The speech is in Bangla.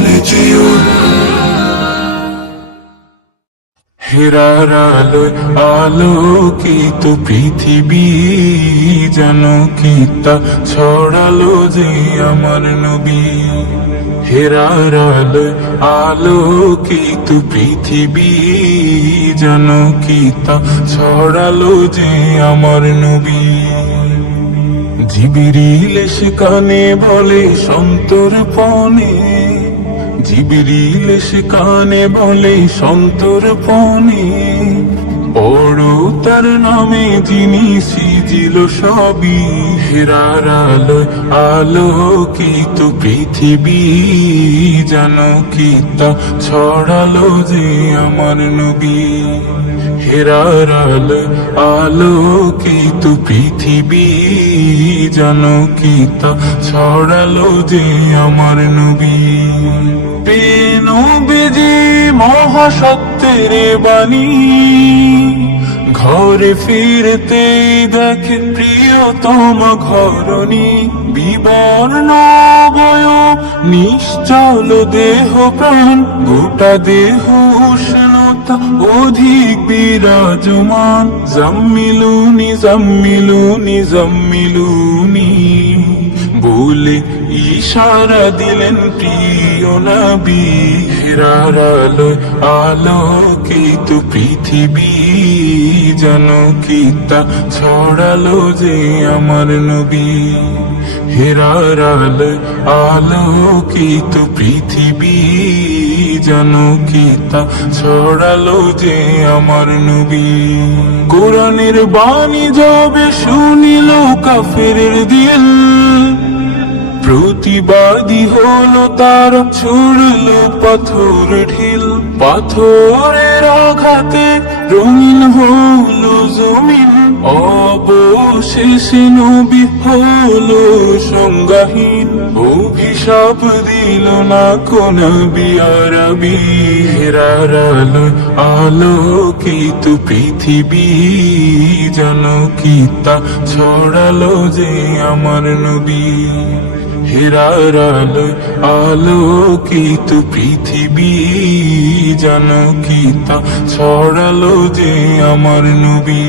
আমার জীবন। হেরার আলোয় আলোকিত পৃথিবী, যেন কি তা ছড়ালো যে আমার নবী। হেরার আলোয় আলোকিত পৃথিবী, যেন কি তা ছড়ালো যে আমার নবী। জিবরিল এসে কানে বলে সন্তর্পণে, জিবরিল এসে কানে বলে সন্তর্পণে, পড়ো তার নামে যিনি সিজিল সবই। হেরার আলোয় আলোকিত পৃথিবী, যেন কি তা ছড়ালো যে আমার নবী। হেরার আলোয় আলোকিত পৃথিবী, যেন কি তা ছড়ালো যে আমার নবী। নবীজি মহাসত্যের বাণী, ঘরে ফিরতেই দেখেন প্রিয়তম ঘরণী। বিবর্ণ বয়স নিশ্চল দেহ প্রাণ, গোটা দেহ উষ্ণতা অধিক বিরাজমান। জাম্মিলুনি জাম্মিলুনি জাম্মিলুনি বলে ইশারা দিলেন প্রিয় নবী। হেরার আলোয় আলোকিত পৃথিবী, যেন কি তা ছড়ালো যে আমার নবী। হেরার আলোয় আলোকিত পৃথিবী, যেন কি তা ছড়ালো যে আমার নবী। কোরআনের বাণী যবে শুনিল কাফেরের দিল, প্রতিবাদী হলো তারা, ছুড়লো পাথর ঢিল। পাথরের আঘাতে রঙিন হলো জমিন, অবশেষে নবী হলো সংজ্ঞাহীন। অভিশাপ দিল না কোন নবী আরবী। হেরার আলোয় আলোকিত পৃথিবী, যেন কি তা ছড়ালো যে আমার নবী। হেরার আলোয় আলোকিত পৃথিবী, যেন কি তা ছড়ালো যে আমার নবী।